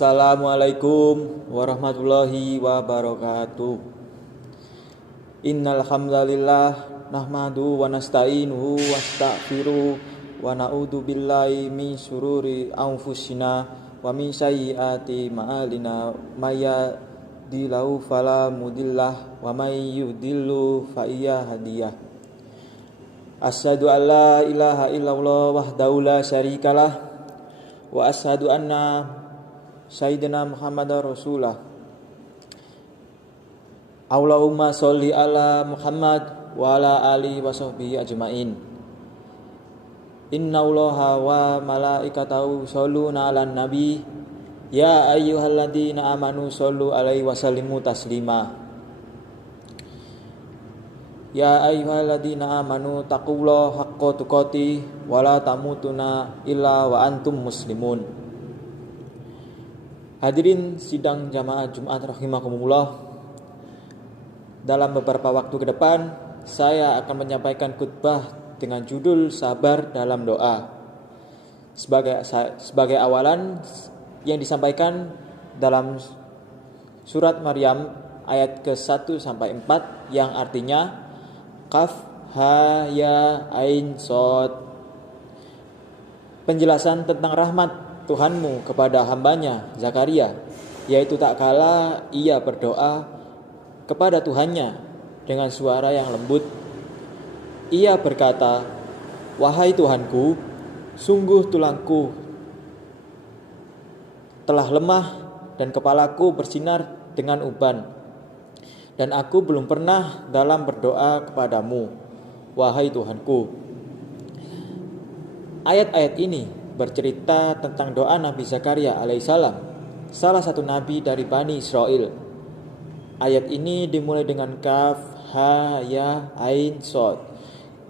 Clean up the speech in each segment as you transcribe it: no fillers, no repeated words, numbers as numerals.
Assalamualaikum warahmatullahi wabarakatuh. Innal hamdalillah nahmadu wa nasta'inuhu wastaghfiruh wa na'udzu billahi min syururi anfusina wa min sayyiati a'malina may yahdihillahu fala mudillah wa may yudlil fa hadiyah. Asyhadu an la ilaha illallah wahdahu la syarikalah wa asyhadu anna Sayyidina Muhammadar Rasulullah. Allahumma sholli ala Muhammad wa ala alihi wa sahbihi ajmain. Inna Allaha wa malaikatahu shalluna 'alan nabi. Ya ayyuhalladzina amanu shollu alaihi wa sallimu taslima. Ya ayyuhalladzina amanu taqullaha haqqa tuqatih wa la tamutunna illa wa antum muslimun. Hadirin sidang jamaah Jumat rahimakumullah. Dalam beberapa waktu ke depan, saya akan menyampaikan khutbah dengan judul Sabar dalam Doa. Sebagai awalan yang disampaikan dalam surat Maryam ayat ke-1 sampai 4 yang artinya Qaf ha ya ain shad. Penjelasan tentang rahmat Tuhanmu kepada hambanya Zakaria, yaitu tak kala ia berdoa kepada Tuhannya dengan suara yang lembut. Ia berkata, "Wahai Tuhanku, sungguh tulangku telah lemah dan kepalaku bersinar dengan uban, dan aku belum pernah dalam berdoa kepadamu, wahai Tuhanku." Ayat-ayat ini bercerita tentang doa Nabi Zakaria alaihissalam, salah satu nabi dari Bani Israel. Ayat ini dimulai dengan Kaf, Ha, Ya, Ain, Shad,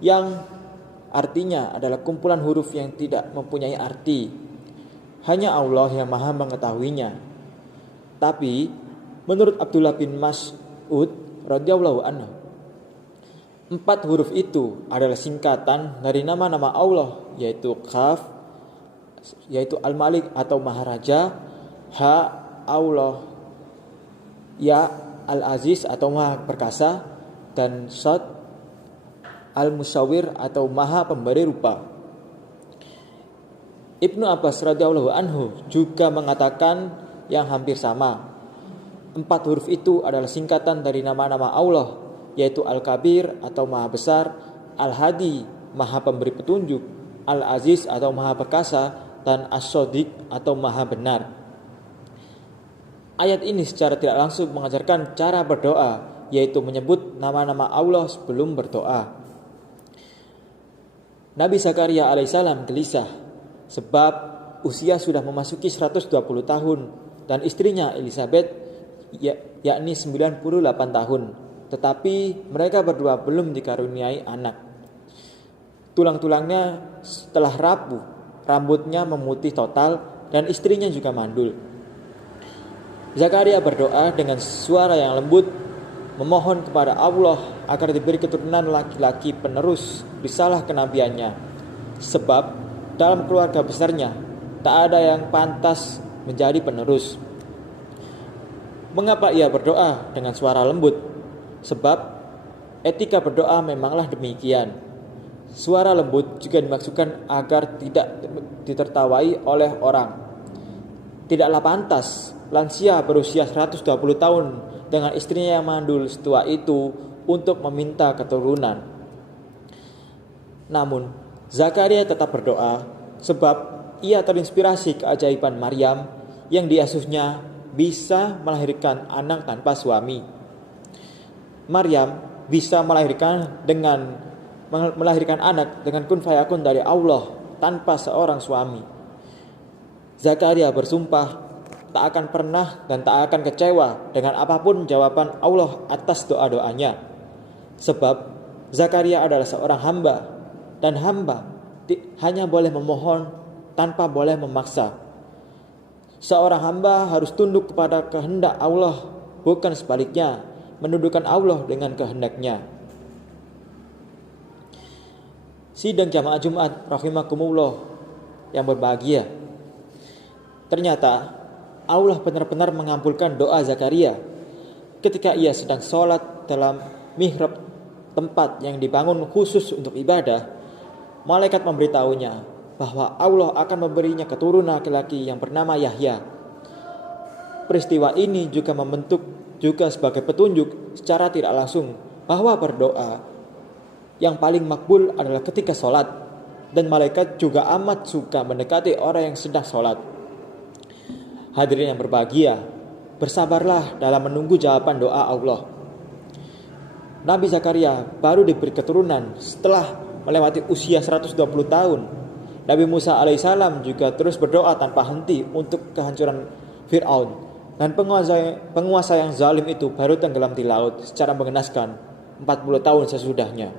yang artinya adalah kumpulan huruf yang tidak mempunyai arti. Hanya Allah yang maha mengetahuinya. Tapi menurut Abdullah bin Mas'ud radhiyallahu anhu, 4 huruf itu adalah singkatan dari nama-nama Allah, yaitu Kaf, yaitu Al-Malik atau Maharaja, Ha, Allah, Ya, Al-Aziz atau Maha Perkasa, dan Shad, Al-Musawwir atau Maha Pemberi Rupa. Ibnu Abbas radhiyallahu anhu juga mengatakan yang hampir sama. 4 huruf itu adalah singkatan dari nama-nama Allah, yaitu Al-Kabir atau Maha Besar, Al-Hadi, Maha Pemberi Petunjuk, Al-Aziz atau Maha Perkasa, dan As-Shadiq atau Maha Benar. Ayat ini secara tidak langsung mengajarkan cara berdoa, yaitu menyebut nama-nama Allah sebelum berdoa. Nabi Zakaria alaihissalam gelisah sebab usia sudah memasuki 120 tahun dan istrinya Elizabeth yakni 98 tahun, tetapi mereka berdua belum dikaruniai anak. Tulang-tulangnya telah rapuh, rambutnya memutih total, dan istrinya juga mandul. Zakaria berdoa dengan suara yang lembut, memohon kepada Allah agar diberi keturunan laki-laki penerus risalah kenabiannya, sebab dalam keluarga besarnya tak ada yang pantas menjadi penerus. Mengapa ia berdoa dengan suara lembut? Sebab etika berdoa memanglah demikian. Suara lembut juga dimaksudkan agar tidak ditertawai oleh orang. Tidaklah pantas lansia berusia 120 tahun dengan istrinya yang mandul setua itu untuk meminta keturunan. Namun Zakaria tetap berdoa sebab ia terinspirasi keajaiban Maryam yang diasuhnya bisa melahirkan anak tanpa suami. Maryam bisa melahirkan anak dengan kun fayakun dari Allah tanpa seorang suami. Zakaria bersumpah tak akan pernah dan tak akan kecewa dengan apapun jawaban Allah atas doa-doanya. Sebab Zakaria adalah seorang hamba, dan hamba hanya boleh memohon tanpa boleh memaksa. Seorang hamba harus tunduk kepada kehendak Allah, bukan sebaliknya, menundukkan Allah dengan kehendaknya. Sidang jamaah Jumat rahimakumullah yang berbahagia. Ternyata Allah benar-benar mengabulkan doa Zakaria ketika ia sedang sholat dalam mihrab, tempat yang dibangun khusus untuk ibadah. Malaikat memberitahunya bahwa Allah akan memberinya keturunan laki-laki yang bernama Yahya. Peristiwa ini juga membentuk juga sebagai petunjuk secara tidak langsung bahwa berdoa yang paling makbul adalah ketika sholat, dan malaikat juga amat suka mendekati orang yang sedang sholat. Hadirin yang berbahagia, bersabarlah dalam menunggu jawaban doa Allah. Nabi Zakaria baru diberi keturunan setelah melewati usia 120 tahun. Nabi Musa alaihissalam juga terus berdoa tanpa henti untuk kehancuran Fir'aun. Dan penguasa yang zalim itu baru tenggelam di laut secara mengenaskan 40 tahun sesudahnya.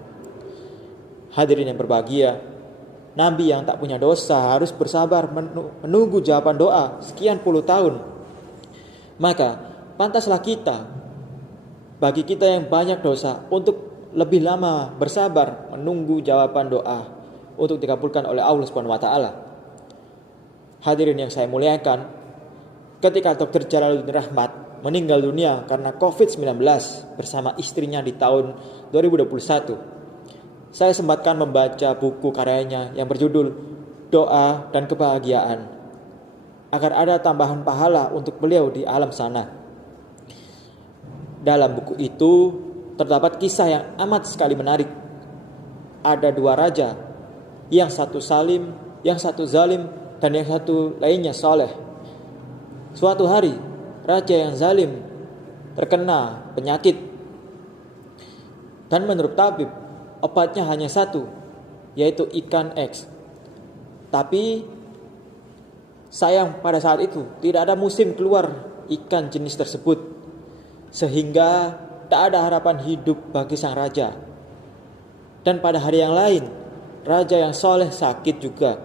Hadirin yang berbahagia, Nabi yang tak punya dosa harus bersabar menunggu jawaban doa sekian puluh tahun. Maka pantaslah kita, bagi kita yang banyak dosa, untuk lebih lama bersabar menunggu jawaban doa untuk dikabulkan oleh Allah Subhanahu wa taala. Hadirin yang saya muliakan, ketika Dr. Jalaluddin Rahmat meninggal dunia karena COVID-19 bersama istrinya di tahun 2021, saya sempatkan membaca buku karyanya yang berjudul Doa dan Kebahagiaan, agar ada tambahan pahala untuk beliau di alam sana. Dalam buku itu terdapat kisah yang amat sekali menarik. Ada dua raja, yang satu salim, yang satu zalim, dan yang satu lainnya soleh. Suatu hari, raja yang zalim terkena penyakit, dan menurut tabib, obatnya hanya satu, yaitu ikan X. Tapi sayang pada saat itu tidak ada musim keluar ikan jenis tersebut, sehingga tak ada harapan hidup bagi sang raja. Dan pada hari yang lain, raja yang soleh sakit juga,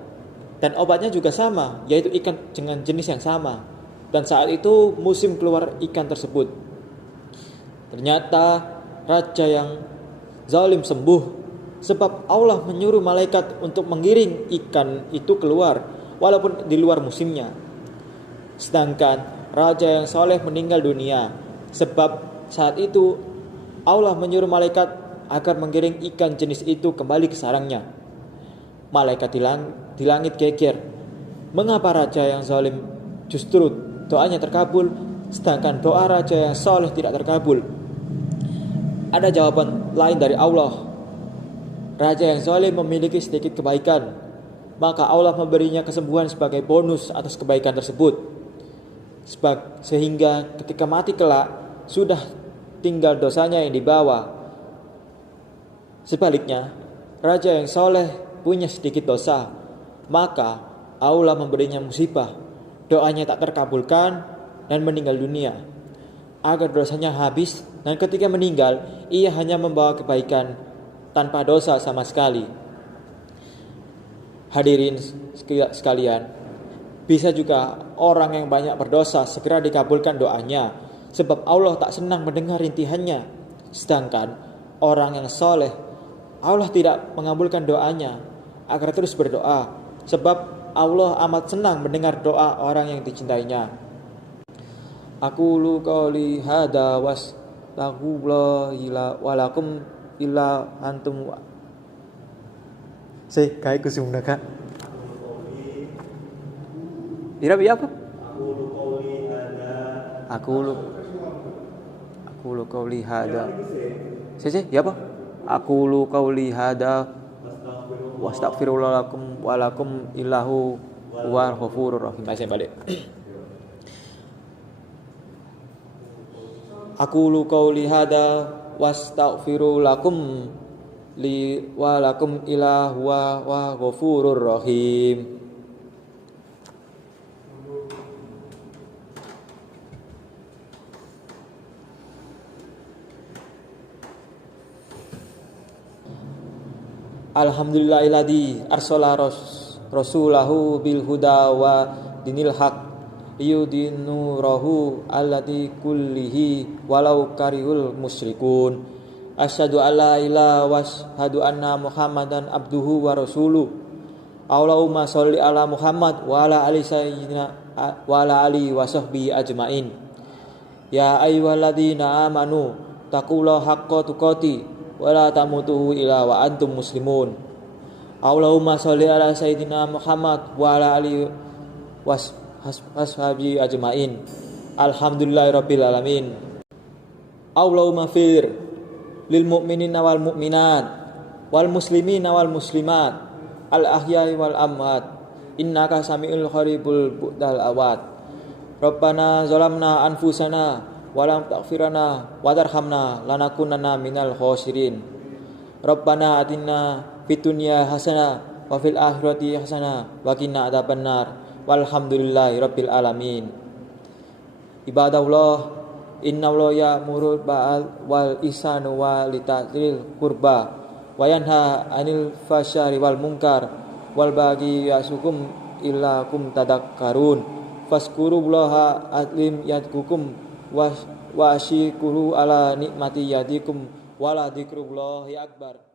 dan obatnya juga sama, yaitu ikan dengan jenis yang sama. Dan saat itu musim keluar ikan tersebut. Ternyata raja yang zalim sembuh, sebab Allah menyuruh malaikat untuk mengiring ikan itu keluar walaupun di luar musimnya. Sedangkan raja yang soleh meninggal dunia, sebab saat itu Allah menyuruh malaikat agar menggiring ikan jenis itu kembali ke sarangnya. Malaikat di langit geger, mengapa raja yang zalim justru doanya terkabul, sedangkan doa raja yang soleh tidak terkabul? Ada jawaban lain dari Allah. Raja yang zalim memiliki sedikit kebaikan, maka Allah memberinya kesembuhan sebagai bonus atas kebaikan tersebut, sehingga ketika mati kelak sudah tinggal dosanya yang dibawa. Sebaliknya, raja yang soleh punya sedikit dosa, maka Allah memberinya musibah, doanya tak terkabulkan dan meninggal dunia, agar dosanya habis, dan ketika meninggal ia hanya membawa kebaikan tanpa dosa sama sekali. Hadirin sekalian, bisa juga orang yang banyak berdosa segera dikabulkan doanya, sebab Allah tak senang mendengar rintihannya. Sedangkan orang yang soleh, Allah tidak mengabulkan doanya agar terus berdoa, sebab Allah amat senang mendengar doa orang yang dicintainya. Aqulu qouli hadza wastaghfirullaha wa lakum illa antum. Kai kusumna Kak. Ira apa? Aqulu qouli hadza. Ya apa? Aqulu qouli hadza wastaghfirullaha wa lakum illahu huwal ghafurur rahim. Saya balik. Aqulu qouli hadza wastaghfiru lakum li wa lakum ilahu wa ghafurur rahim. Alhamdulillahilladzi arsala rasulahu bil huda wa dinil haq liyudinurahu alladzi kullihi walau karihul musyrikun. Asyhadu alla ilaha wa asyhadu anna Muhammadan abduhu wa rasuluh. Allahumma sholli ala Muhammad wa ala ali sayyidina wa ala ali wa sahbihi ajmain. Ya ayyuhalladzina amanu taqullaha haqqa tuqati wa la tamutuhu illa wa antum muslimun. Allahumma sholli ala sayyidina Muhammad wa ala ali wa sahbihi ajmain. Alhamdulillahirabbil alamin. Allahumma fir lil mu'minina wal mu'minat wal muslimina wal muslimat al ahya'i wal amwat innaka samiul qaribul budal awat. Rabbana zalamna anfusana wa lam taghfirana wa tarhamna lanakunanna minal khosirin. Rabbana atina fid dunya hasanah wa fil akhirati hasanah wa qina adzabannar. Walhamdulillahirabbil alamin. Ibadallah, innallaha ya'muru bil wal ihsani wa itaa'il qurba wa yanha 'anil fahsya'i wal munkar wal baghi ya'sukum illakum tadakkarun fazkurullaha azim yadkukum wa syukuru ala nikmati yadikum wala dzikrullahi akbar.